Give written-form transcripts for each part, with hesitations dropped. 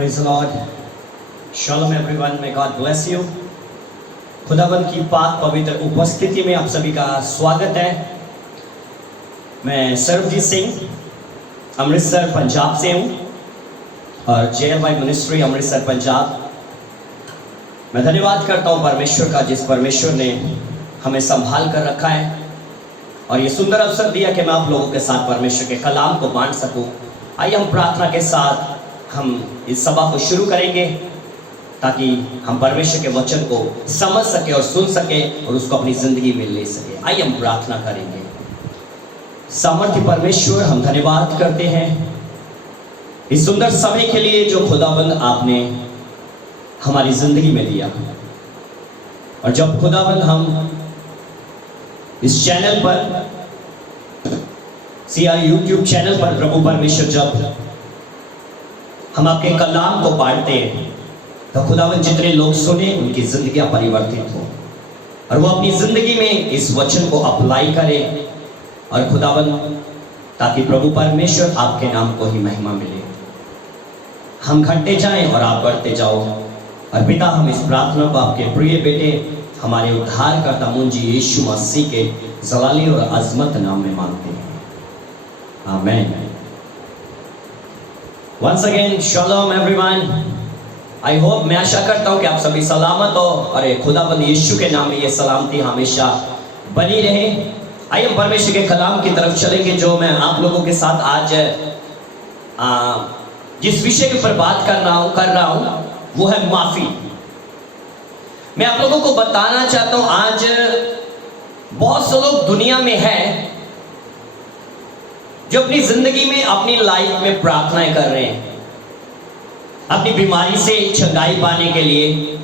Praise the Lord. Shalom everyone. May God bless you. खुदावंद की पाक पवित्र उपस्थिति में आप सभी का स्वागत है। मैं सर्वजीत सिंह अमृतसर पंजाब से हूँ और JLY मिनिस्ट्री अमृतसर पंजाब। मैं धन्यवाद करता हूँ परमेश्वर का, जिस परमेश्वर ने हमें संभाल कर रखा है और ये सुंदर अवसर दिया कि मैं आप लोगों के साथ परमेश्वर के कलाम को बांट सकूं। आइए हम प्रार्थना के साथ हम इस सभा को शुरू करेंगे ताकि हम परमेश्वर के वचन को समझ सके और सुन सके और उसको अपनी जिंदगी में ले सके। आइए हम प्रार्थना करेंगे। सामर्थ्य परमेश्वर, हम धन्यवाद करते हैं इस सुंदर समय के लिए जो खुदाबंद आपने हमारी जिंदगी में दिया। और जब खुदाबंद हम इस चैनल पर CR YouTube चैनल पर प्रभु परमेश्वर जब हम आपके कलाम को पढ़ते हैं तो खुदावंद जितने लोग सुने उनकी जिंदगियां परिवर्तित हो और वो अपनी जिंदगी में इस वचन को अप्लाई करें और खुदावंद ताकि प्रभु परमेश्वर आपके नाम को ही महिमा मिले। हम घटते जाएं और आप बढ़ते जाओ। और पिता, हम इस प्रार्थना को आपके प्रिय बेटे हमारे उद्धारकर्ता मुंजी यीशु मसीह के जलाली और अजमत नाम में मांगते हैं, आमीन। Once again, shalom everyone. I hope, मैं आशा करता हूँ कि आप सभी सलामत हो और खुदाबंद यीशु के नाम में ये सलामती हमेशा बनी रहे। आइए हम परमेश्वर के कलाम की तरफ चलेंगे। जो मैं आप लोगों के साथ आज जिस विषय के ऊपर बात कर रहा हूँ वो है माफी। मैं आप लोगों को बताना चाहता हूँ, आज बहुत से लोग दुनिया में हैं जो अपनी जिंदगी में, अपनी लाइफ में प्रार्थनाएं कर रहे हैं अपनी बीमारी से चंगाई पाने के लिए,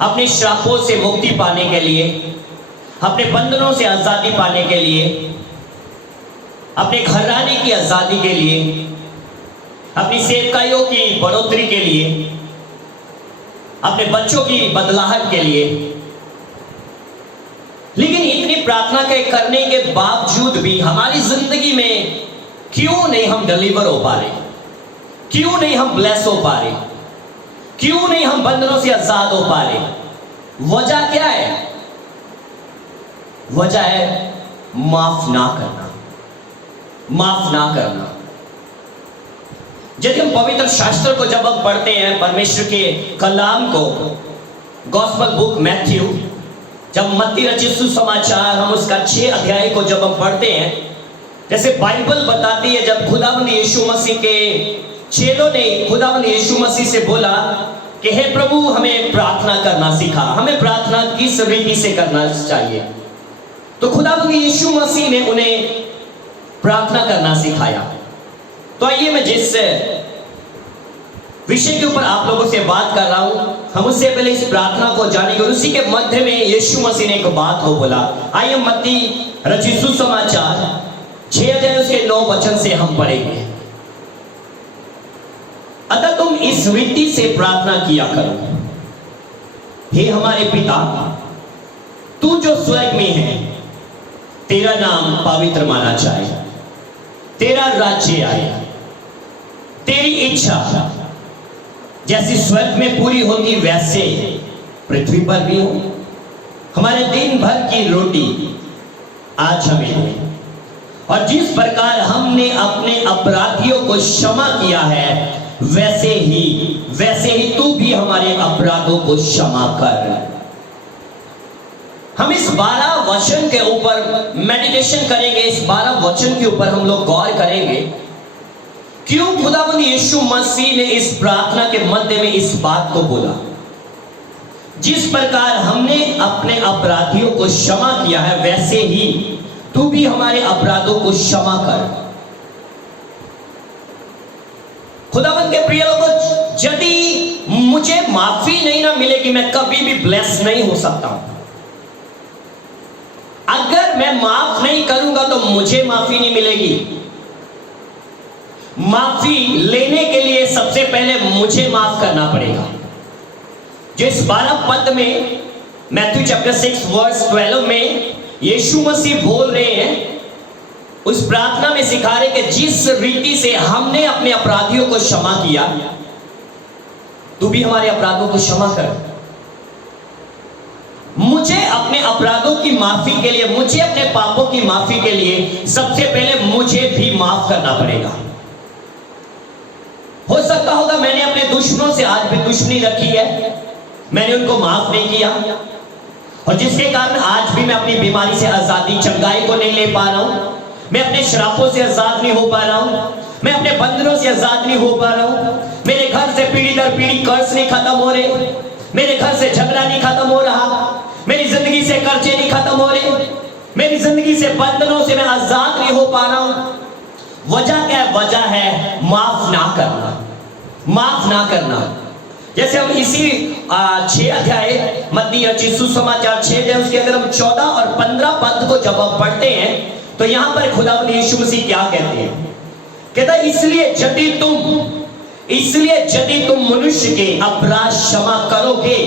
अपने श्रापों से मुक्ति पाने के लिए, अपने बंधनों से आजादी पाने के लिए, अपने घराने की आजादी के लिए, अपनी सेवकाइयों की बढ़ोतरी के लिए, अपने बच्चों की बदलाहट के लिए। लेकिन इतनी प्रार्थना करने के बावजूद भी हमारी जिंदगी में क्यों नहीं हम डिलीवर हो पा रहे, क्यों नहीं हम ब्लेस हो पा रहे, क्यों नहीं हम बंधनों से आजाद हो पा रहे? वजह क्या है? वजह है माफ ना करना, माफ ना करना। यदि हम पवित्र शास्त्र को जब हम पढ़ते हैं, परमेश्वर के कलाम को, गॉस्पेल बुक मैथ्यू, जब मत्ती रचित सुसमाचार हम उसका 6 अध्याय को जब हम पढ़ते हैं, जैसे बाइबल बताती है जब खुदावंद यीशु मसीह के चेलों ने खुदावंद यीशु मसीह से बोला कि हे प्रभु, हमें प्रार्थना करना सिखा, हमें प्रार्थना किस रीति से करना चाहिए। तो खुदावंद यीशु मसीह ने उन्हें प्रार्थना करना सिखाया। तो आइए मैं जिस विषय के ऊपर आप लोगों से बात कर रहा हूं, हम उससे पहले इस प्रार्थना को जानेंगे। उसी के मध्य में यीशु मसीह ने एक बात को बोला। आइए मत्ती रचित सुसमाचार 6 अध्याय उसके 9 वचन से हम पढ़ेंगे। अतः तुम इस रीति से प्रार्थना किया करो, हे हमारे पिता, तू जो स्वर्ग में है, तेरा नाम पवित्र माना जाए, तेरा राज्य आए, तेरी इच्छा जैसी स्वर्ग में पूरी होती वैसे पृथ्वी पर भी हो। हमारे दिन भर की रोटी आज हमें दे, और जिस प्रकार हमने अपने अपराधियों को क्षमा किया है वैसे ही तू भी हमारे अपराधों को क्षमा कर। हम इस 12 वचन के ऊपर मेडिटेशन करेंगे, इस 12 वचन के ऊपर हम लोग गौर करेंगे। क्यों खुदावंद यीशु मसीह ने इस प्रार्थना के मध्य में इस बात को बोला, जिस प्रकार हमने अपने अपराधियों को क्षमा किया है वैसे ही तू भी हमारे अपराधों को क्षमा कर। खुदावंद के प्रिय लोगों, यदि मुझे माफी नहीं ना मिलेगी, मैं कभी भी ब्लेस नहीं हो सकता हूं। अगर मैं माफ नहीं करूंगा तो मुझे माफी नहीं मिलेगी। माफी लेने के लिए सबसे पहले मुझे माफ करना पड़ेगा। जो इस 12 पद में मैथ्यू चैप्टर 6 वर्स 12 में यीशु मसीह बोल रहे हैं, उस प्रार्थना में सिखा रहे कि जिस रीति से हमने अपने अपराधियों को क्षमा किया, तू भी हमारे अपराधों को क्षमा कर। मुझे अपने अपराधों की माफी के लिए, मुझे अपने पापों की माफी के लिए सबसे पहले मुझे भी माफ करना पड़ेगा। हो सकता होगा मैंने अपने दुश्मनों से आज भी दुश्मनी रखी है, मैंने उनको माफ नहीं किया, और जिसके कारण आज भी मैं अपनी बीमारी से आजादी, चंगाई को नहीं ले पा रहा हूं, मैं अपने श्रापों से आजाद नहीं हो पा रहा हूं, मैं अपने बंधनों से आजाद नहीं हो पा रहा हूं, मेरे घर से पीढ़ी दर पीढ़ी कर्ज नहीं खत्म हो रहे, मेरे घर से झगड़ा नहीं खत्म हो रहा, मेरी जिंदगी से कर्जे नहीं खत्म हो रहे, मेरी जिंदगी से बंधनों से मैं आजाद नहीं हो पा रहा हूं। वजह क्या है? वजह है माफ ना करना, माफ ना करना। जैसे हम इसी 6 अध्याय मत्ती रचित सुसमाचार 6 अध्याय उसके अगर हम 14 और 15 पद को जब हम पढ़ते हैं तो यहां पर खुदावंद यीशु मसीह क्या कहते हैं? कहता है इसलिए यदि तुम मनुष्य के अपराध क्षमा करोगे,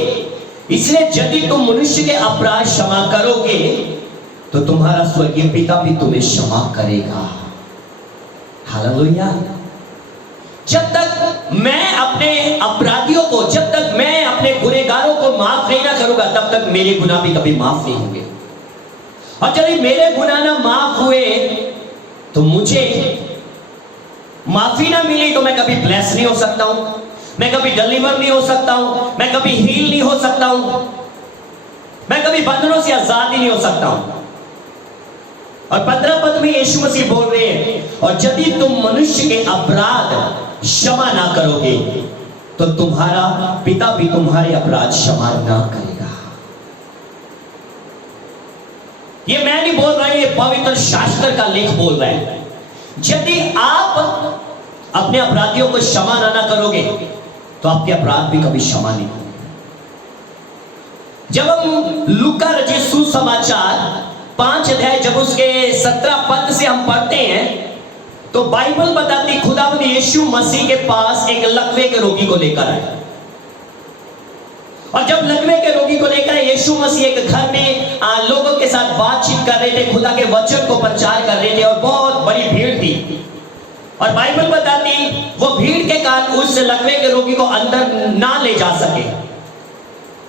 इसलिए यदि तुम मनुष्य के अपराध क्षमा करोगे तो तुम्हारा स्वर्गीय पिता भी तुम्हें क्षमा करेगा। हालेलुया। जब तक मैं अपने अपराधियों को, जब तक मैं अपने गुनहगारों को माफ नहीं ना करूंगा, तब तक मेरे गुनाह भी कभी माफ नहीं होंगे। और यदि मेरे गुनाह ना माफ हुए तो मुझे माफी ना मिली तो मैं कभी ब्लेस नहीं हो सकता हूं, मैं कभी डिलीवर नहीं हो सकता हूं, मैं कभी हील नहीं हो सकता हूं, मैं कभी बंधनों से आजाद ही नहीं हो सकता हूं। और 15 पद में यीशु मसीह बोल रहे हैं और यदि तुम मनुष्य के अपराध क्षमा ना करोगे तो तुम्हारा पिता भी तुम्हारे अपराध क्षमा ना करेगा। ये मैं नहीं बोल रहा, ये पवित्र शास्त्र का लेख बोल रहा है। यदि आप अपने अपराधियों को क्षमा ना करोगे तो आपके अपराध भी कभी क्षमा नहीं होंगे। जब हम लूका रचित सुसमाचार 5 अध्याय जब उसके 17 पद से हम पढ़ते हैं तो बाइबल बताती खुदावंद यीशु मसीह के पास एक लकवे के रोगी को लेकर आए, और जब लकवे के रोगी को लेकर यीशु मसीह एक घर में लोगों के साथ बातचीत कर रहे थे, खुदा के वचन को प्रचार कर रहे थे, और बहुत बड़ी भीड़ थी। और बाइबल बताती वो भीड़ के कारण उस लकवे के रोगी को अंदर ना ले जा सके,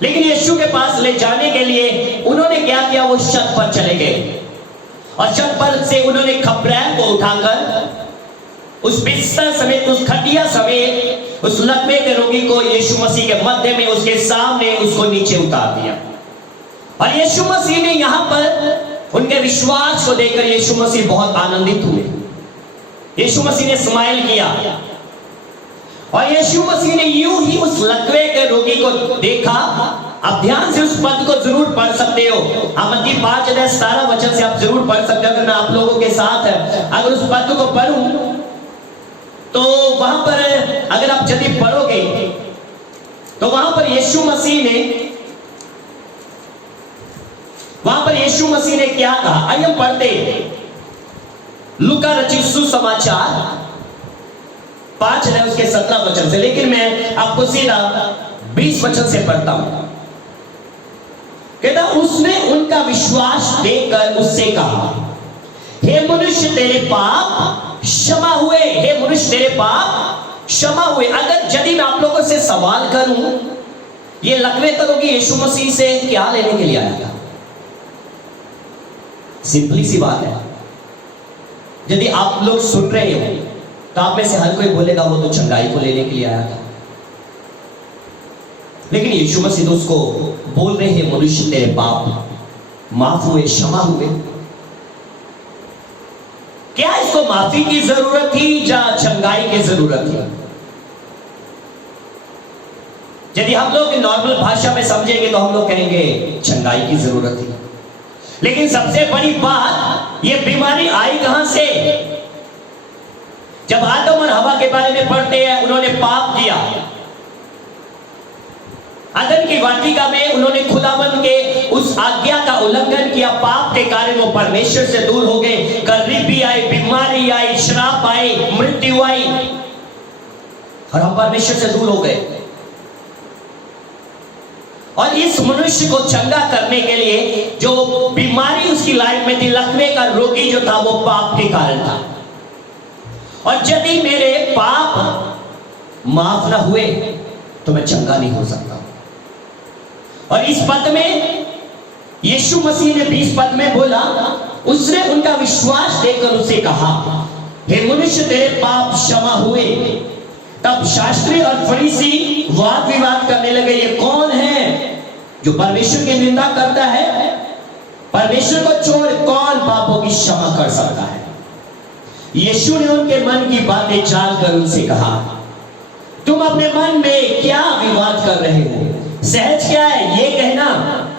लेकिन यीशु के पास ले जाने के लिए उन्होंने क्या किया? वो छत पर चले गए और छत पर से उन्होंने खपरैल को उठाकर उस बिस्तर समेत, उस खटिया समेत उस लकवे के रोगी को यीशु मसीह के मध्य में, उसके सामने उसको नीचे उतार दिया। और यीशु मसीह ने यहां पर उनके विश्वास को देखकर यीशु मसीह बहुत आनंदित हुए। यीशु मसीह ने स्माइल किया और यीशु मसीह ने यूं ही उस लकवे के रोगी को देखा। आप ध्यान से उस पद को जरूर पढ़ सकते हो, मत्ती 5 अध्याय 17 वचन से आप जरूर पढ़ सकते हो। अगर मैं आप लोगों के साथ अगर उस पद को पढ़ूं तो वहां पर अगर आप यदि पढ़ोगे तो वहां पर यीशु मसीह ने क्या कहा? आइए हम पढ़ते लूका रचित सुसमाचार 5 अध्याय उसके 17 वचन से, लेकिन मैं आपको सीधा 20 वचन से पढ़ता हूं। कहता उसने उनका विश्वास देखकर उससे कहा, हे मनुष्य तेरे पाप क्षमा हुए, हे मनुष्य तेरे पाप क्षमा हुए। अगर यदि मैं आप लोगों से सवाल करूं, ये लकवे का रोगी यीशु मसीह से क्या लेने के लिए आया था? सिंपली सी बात है। यदि आप लोग सुन रहे हो तो आप में से हर कोई बोलेगा वो तो चंगाई को लेने के लिए आया था, लेकिन यीशु मसीह तो उसको बोल रहे हैं मनुष्य तेरे पाप माफ हुए, क्षमा हुए। क्या इसको माफी की जरूरत थी या चंगाई की जरूरत थी? यदि हम लोग नॉर्मल भाषा में समझेंगे तो हम लोग कहेंगे चंगाई की जरूरत थी, लेकिन सबसे बड़ी बात ये बीमारी आई कहां से? जब आदम और हवा के बारे में पढ़ते हैं, उन्होंने पाप किया। अदन की वाटिका में उन्होंने खुदावंद के उस आज्ञा का उल्लंघन किया, पाप के कारण वो परमेश्वर से दूर हो गए। गरीबी आई, बीमारी आई, श्राप आई, मृत्यु आई और हम परमेश्वर से दूर हो गए। और इस मनुष्य को चंगा करने के लिए जो बीमारी उसकी लाइफ में थी, लकवे का रोगी जो था, वो पाप के कारण था। और यदि मेरे पाप माफ ना हुए तो मैं चंगा नहीं हो सकता। और इस पद में यीशु मसीह ने 20 पद में बोला, उसने उनका विश्वास देखकर उसे कहा, हे मनुष्य तेरे पाप क्षमा हुए। तब शास्त्री और फरीसी वाद विवाद करने लगे, ये कौन है जो परमेश्वर की निंदा करता है? परमेश्वर को छोड़ कौन पापों की क्षमा कर सकता है? यीशु ने उनके मन की बातें जानकर उनसे कहा, तुम अपने मन में क्या विवाद कर रहे हो? सहज क्या है ये कहना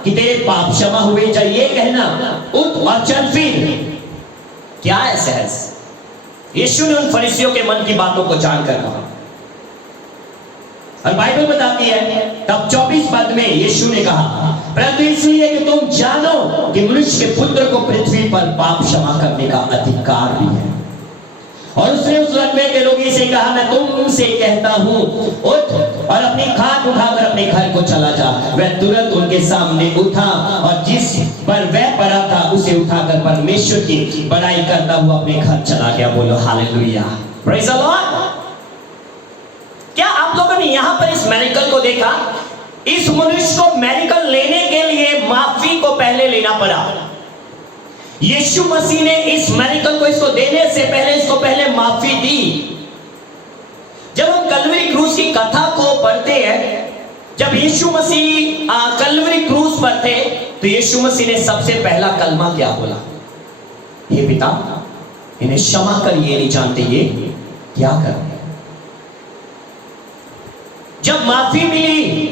कि तेरे पाप क्षमा हुए, या ये कहना उठ और चल फिर? क्या है सहज? यीशु ने उन फरीसियों के मन की बातों को जानकर कहा। और बाइबल बताती है, तब 24 पद में यीशु ने कहा, परंतु इसलिए कि तुम जानो कि मनुष्य के पुत्र को पृथ्वी पर पाप क्षमा करने का अधिकार भी है। और उसने उस रकबे के रोगी से कहा, मैं तुमसे कहता हूं, उठ और अपनी खाट उठाकर अपने घर को चला जा। वह तुरंत उनके सामने उठा और जिस पर वह पड़ा था उसे उठाकर परमेश्वर की बड़ाई करता हुआ अपने घर चला गया। बोलो हालेलुया, प्रेज़ द लॉर्ड। क्या आप लोगों ने यहां पर इस मेरिकल को देखा? इस मनुष्य को मेरिकल लेने के लिए माफी को पहले लेना पड़ा। यीशु मसीह ने इस मेरिकल को इसको देने से पहले इसको पहले माफी दी। जब हम कलवरी क्रूस की कथा को पढ़ते हैं, जब यीशु मसीह कलवरी क्रूस पर थे, तो यीशु मसीह ने सबसे पहला कलमा क्या बोला? हे पिता, इन्हें क्षमा कर, ये नहीं जानते ये क्या कर रहे हैं। जब माफी मिली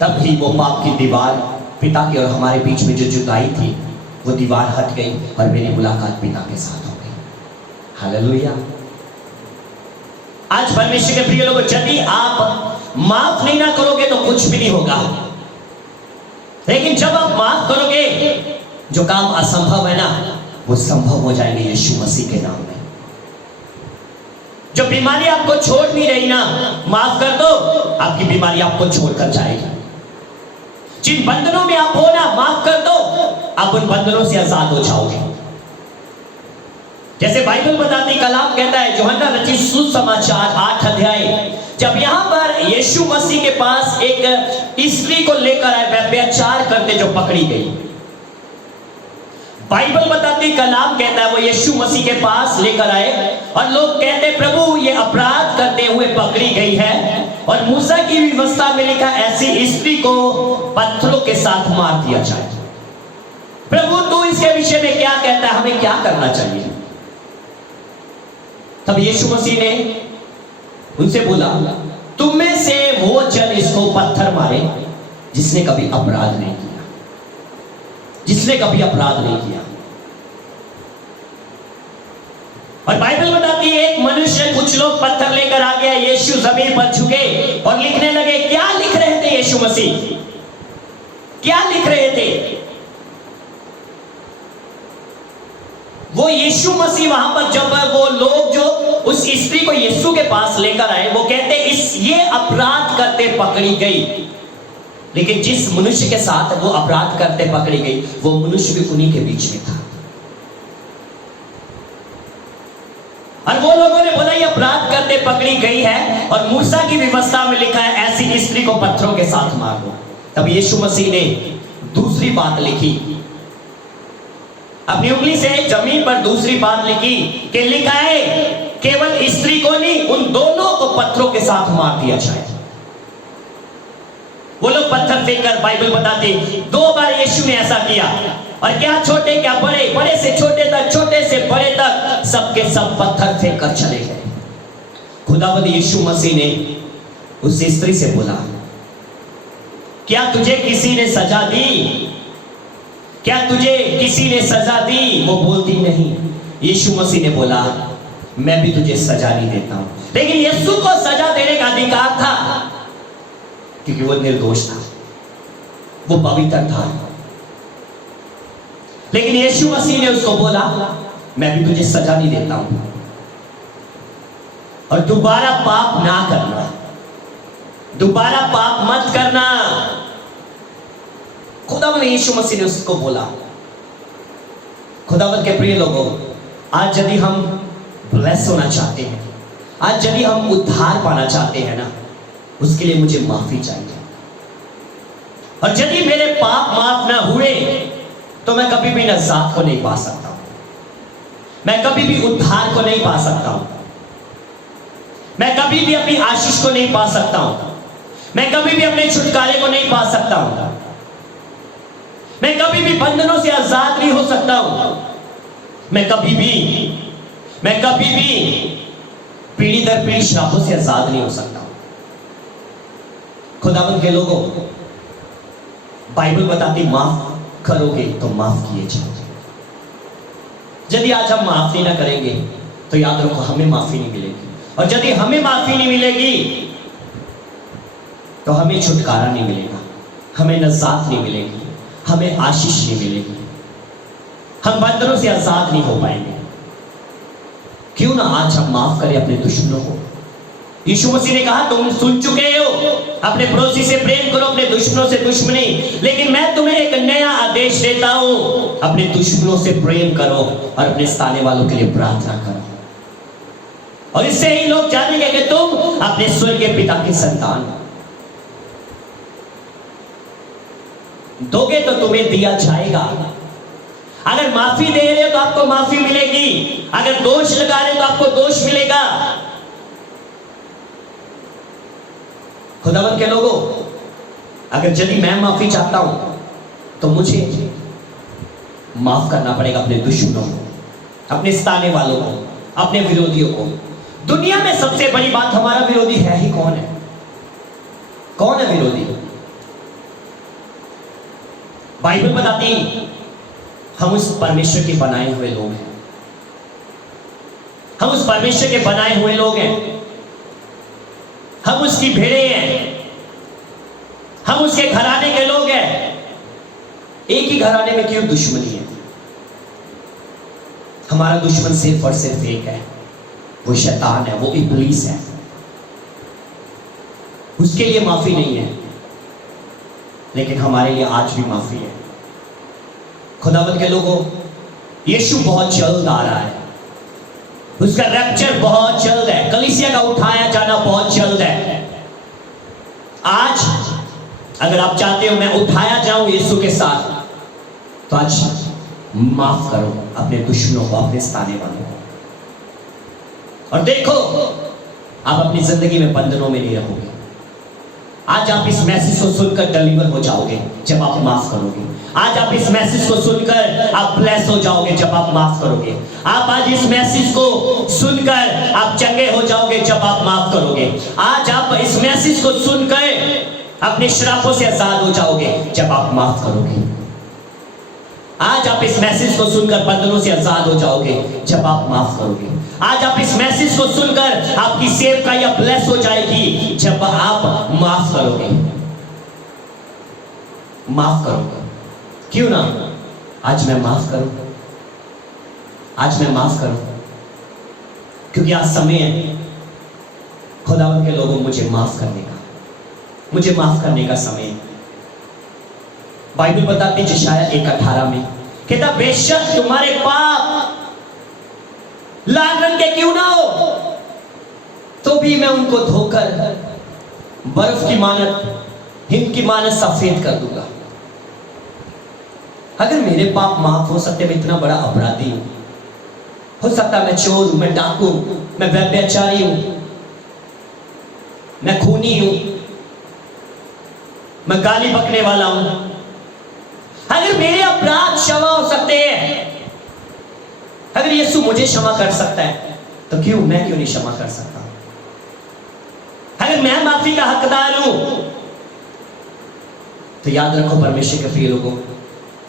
तब ही वो पाप की दीवार पिता की और हमारे बीच में जो जुदाई थी वो दीवार हट गई और मेरी मुलाकात पिता के साथ हो गई। हालेलुया। आज परमेश्वर के प्रिय लोगों, यदि आप माफ नहीं ना करोगे तो कुछ भी नहीं होगा, लेकिन जब आप माफ करोगे, जो काम असंभव है ना वो संभव हो जाएंगे यीशु मसीह के नाम में। जो बीमारी आपको छोड़ नहीं रही ना, माफ कर दो, आपकी बीमारी आपको छोड़कर जाएगी। जिन बंधनों में आप हो ना, माफ कर दो, आप उन बंधनों से आजाद हो जाओगे। जैसे बाइबल बताती, कलाम कहता है, यूहन्ना रचित सुसमाचार 8 अध्याय, जब यहां पर यीशु मसीह के पास एक स्त्री को लेकर आए व्यभिचार करते जो पकड़ी गई। बाइबल बताती, कलाम कहता है, वो यीशु मसीह के पास लेकर आए और लोग कहते, प्रभु ये अपराध करते हुए पकड़ी गई है और मूसा की व्यवस्था में लिखा ऐसी स्त्री को पत्थरों के साथ मार दिया जाए। प्रभु तू इसके विषय में क्या कहता है, हमें क्या करना चाहिए? तब यीशु मसीह ने उनसे बोला, तुम में से वो जन इसको पत्थर मारे जिसने कभी अपराध नहीं किया, जिसने कभी अपराध नहीं किया। और बाइबल बताती है, एक मनुष्य, कुछ लोग पत्थर लेकर आ गया, यीशु जमीन पर झुके और लिखने लगे। क्या लिख रहे थे यीशु मसीह? क्या लिख रहे थे? वो यीशु मसीह वहां पर जब वो लोग जो उस स्त्री को यीशु के पास लेकर आए, वो कहते ये अपराध करते पकड़ी गई। लेकिन जिस मनुष्य के साथ वो अपराध करते पकड़ी गई, वो मनुष्य भी उन्हीं के बीच में था। और वो लोगों ने बोला ये अपराध करते पकड़ी गई है और मूसा की व्यवस्था में लिखा है ऐसी स्त्री को पत्थरों के साथ मार दो। तब यीशु मसीह ने दूसरी बात लिखी, अपनी उंगली से जमीन पर दूसरी बात लिखी कि लिखा है केवल स्त्री को नहीं, उन दोनों को पत्थरों के साथ मार दिया जाए। वो लोग पत्थर फेंककर, बाइबल बताती, 2 बार यीशु ने ऐसा किया। और क्या छोटे क्या बड़े, बड़े से छोटे तक, छोटे से बड़े तक, सबके सब पत्थर फेंक कर चले गए। खुदावंद यीशु मसीह ने उस स्त्री से बोला, क्या तुझे किसी ने सजा दी? क्या तुझे किसी ने सजा दी? वो बोलती नहीं। यीशु मसीह ने बोला, मैं भी तुझे सजा नहीं देता हूं। लेकिन यीशु को सजा देने का अधिकार था क्योंकि वो निर्दोष था, वो पवित्र था। लेकिन यीशु मसीह ने उसको बोला, मैं भी तुझे सजा नहीं देता हूं और दोबारा पाप ना करना, दोबारा पाप मत करना। खुदावंद यीशु मसीह ने उसको बोला। खुदावंद के प्रिय लोगों, आज यदि हम ब्लेस होना चाहते हैं, आज यदि हम उद्धार पाना चाहते हैं ना, उसके लिए मुझे माफी चाहिए। और यदि मेरे पाप माफ ना हुए तो मैं कभी भी नजात को नहीं पा सकता हूं, मैं कभी भी उद्धार को नहीं पा सकता हूं, मैं कभी भी अपनी आशीष को नहीं पा सकता हूं, मैं कभी भी अपने छुटकारे को नहीं पा सकता हूं, मैं कभी भी बंधनों से आजाद नहीं हो सकता हूं, मैं कभी भी पीढ़ी दर पीढ़ी श्रापों से आजाद नहीं हो सकता हूं। खुदावंद के लोगों, बाइबल बताती माफ करोगे तो माफ किए जाओगे। यदि आज हम माफ नहीं ना करेंगे तो याद रखो हमें माफी नहीं मिलेगी, और यदि हमें माफी नहीं मिलेगी तो हमें छुटकारा नहीं मिलेगा, हमें नजात नहीं मिलेगी, हमें आशीष नहीं मिलेगी, हम बंधनों से आजाद नहीं हो पाएंगे। क्यों ना आज हम माफ करें अपने दुश्मनों को। यीशु मसीह ने कहा तुम सुन चुके हो, अपने पड़ोसी से प्रेम करो, अपने दुश्मनों से दुश्मनी, लेकिन मैं तुम्हें एक नया आदेश देता हूं, अपने दुश्मनों से प्रेम करो और अपने सताने वालों के लिए प्रार्थना करो, और इससे ही लोग जानेंगे कि तुम अपने स्वर्गीय पिता के संतान हो। दोगे तो तुम्हें दिया जाएगा। अगर माफी दे रहे हो तो आपको माफी मिलेगी, अगर दोष लगा रहे हो तो आपको दोष मिलेगा। खुदावंद के लोगों, अगर यदि मैं माफी चाहता हूं तो मुझे माफ करना पड़ेगा अपने दुश्मनों को, अपने सताने वालों को, अपने विरोधियों को। दुनिया में सबसे बड़ी बात, हमारा विरोधी है ही कौन है? कौन है विरोधी? बाइबल बताती हम उस परमेश्वर के बनाए हुए लोग हैं, हम उस परमेश्वर के बनाए हुए लोग हैं, हम उसकी भेड़े हैं, हम उसके घराने के लोग हैं। एक ही घराने में क्यों दुश्मनी है? हमारा दुश्मन सिर्फ और सिर्फ एक है, वो शैतान है, वो इब्लीस है। उसके लिए माफी नहीं है, लेकिन हमारे लिए आज भी माफी है। खुदावंद के लोगों, यीशु बहुत जल्द आ रहा है, उसका रैप्चर बहुत जल्द है, कलीसिया का उठाया जाना बहुत जल्द है। आज अगर आप चाहते हो मैं उठाया जाऊं यीशु के साथ, तो आज माफ करो अपने दुश्मनों को, अपने सताने वालों को, और देखो आप अपनी जिंदगी में बंधनों में नहीं रहोगे। आज आप इस मैसेज को सुनकर डिलीवर हो जाओगे जब आप माफ करोगे। आज आप इस मैसेज को सुनकर आप ब्लेस हो जाओगे जब आप माफ करोगे। आप आज इस मैसेज को सुनकर आप चंगे हो जाओगे जब आप माफ करोगे। आज आप इस मैसेज को सुनकर अपने श्रापों से आजाद हो जाओगे जब आप माफ करोगे। आज आप इस मैसेज को सुनकर बंधनों से आजाद हो जाओगे जब आप माफ करोगे। आज आप इस मैसेज को सुनकर आपकी सेवकाई ब्लेस हो जाएगी जब आप माफ करोगे। माफ करोगे, क्यों ना आज मैं माफ करूं, आज मैं माफ करूं, क्योंकि आज समय है खुदावंद के लोगों मुझे माफ करने का, मुझे माफ करने का समय है। बाइबल बताती यशायाह 1:18 में कहता, बेशक तुम्हारे पाप लाल रंग के क्यों ना हो, तो भी मैं उनको धोकर बर्फ की मानत, हिम की मानत सफेद कर दूंगा। अगर मेरे पाप माफ हो सकते, मैं इतना बड़ा अपराधी हूं, हो सकता मैं चोर हूं, मैं डाकू हूं, मैं व्यभिचारी हूं, मैं खूनी हूं, मैं गाली बकने वाला हूं, अगर मेरे अपराध क्षमा हो सकते हैं, अगर यीशु मुझे क्षमा कर सकता है, तो मैं क्यों नहीं क्षमा कर सकता? अगर मैं माफी का हकदार हूं, तो याद रखो परमेश्वर के प्रिय लोगों,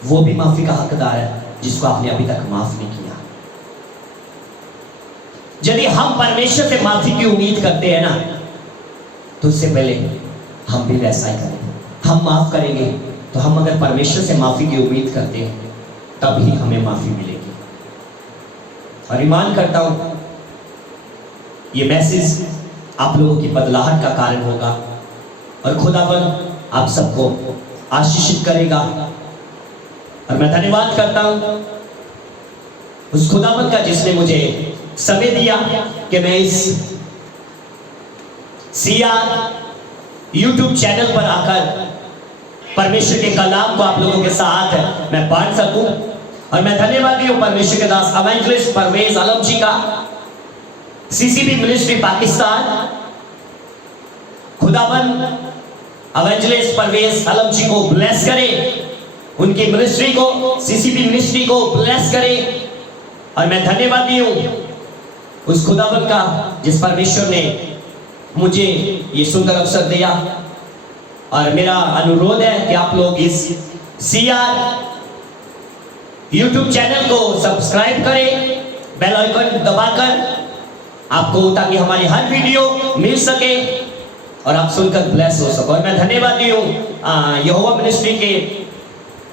वो भी माफी का हकदार है जिसको आपने अभी तक माफ नहीं किया। यदि हम परमेश्वर से माफी की उम्मीद करते हैं ना, तो उससे पहले हम भी वैसा ही करेंगे। हम माफ करेंगे तो हम अगर परमेश्वर से माफी की उम्मीद करते हैं, तब ही हमें माफी मिलेगी। और ईमान करता हूं ये मैसेज आप लोगों की बदलाहट का कारण होगा, और खुदावन आप सबको आशीषित करेगा। और मैं धन्यवाद करता हूं उस खुदावन का जिसने मुझे समय दिया कि मैं इस CR YouTube चैनल पर आकर परमेश्वर के कलाम को आप लोगों के साथ मैं बांट सकूं। और मैं धन्यवादी हूं परमेश्वर के दास इवेंजलिस्ट परवेज आलम जी का, CCP मिनिस्ट्री पाकिस्तान। खुदाबंद इवेंजलिस्ट परवेज आलम जी को ब्लेस करे, उनकी मिनिस्ट्री को, CCP मिनिस्ट्री को ब्लेस करे। और मैं धन्यवादी हूं उस खुदाबंद का जिस परमेश्वर ने मुझे ये सुंदर अवसर दिया। और मेरा अनुरोध है कि आप लोग इस CR YouTube चैनल को सब्सक्राइब करें, बेल आइकन दबाकर आपको, ताकि हमारी हर वीडियो मिल सके और आप सुनकर ब्लेस हो सको। और मैं धन्यवादी हूँ यहोवा मिनिस्ट्री के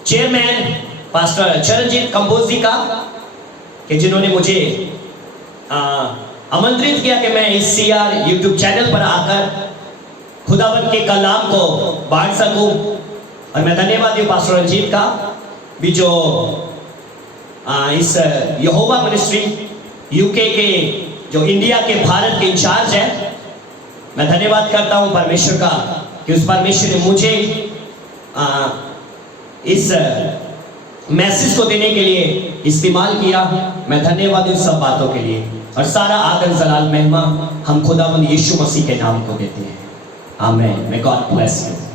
चेयरमैन पास्टर चरणजीत कंबोज जी का, कि जिन्होंने मुझे आमंत्रित किया कि मैं इस CR YouTube चैनल पर आकर खुदावंद के कलाम को बांट सकूं। और मैं धन्यवादी हूँ पास्टर रंजीत का भी, जो इस यहोवा मिनिस्ट्री UK के, जो इंडिया के, भारत के इंचार्ज है। मैं धन्यवाद करता हूँ परमेश्वर का कि उस परमेश्वर ने मुझे इस मैसेज को देने के लिए इस्तेमाल किया। मैं धन्यवाद हूँ सब बातों के लिए। और सारा आदर जलाल महिमा हम खुदावंद यीशु मसीह के नाम को देते हैं। आमीन। May God bless you.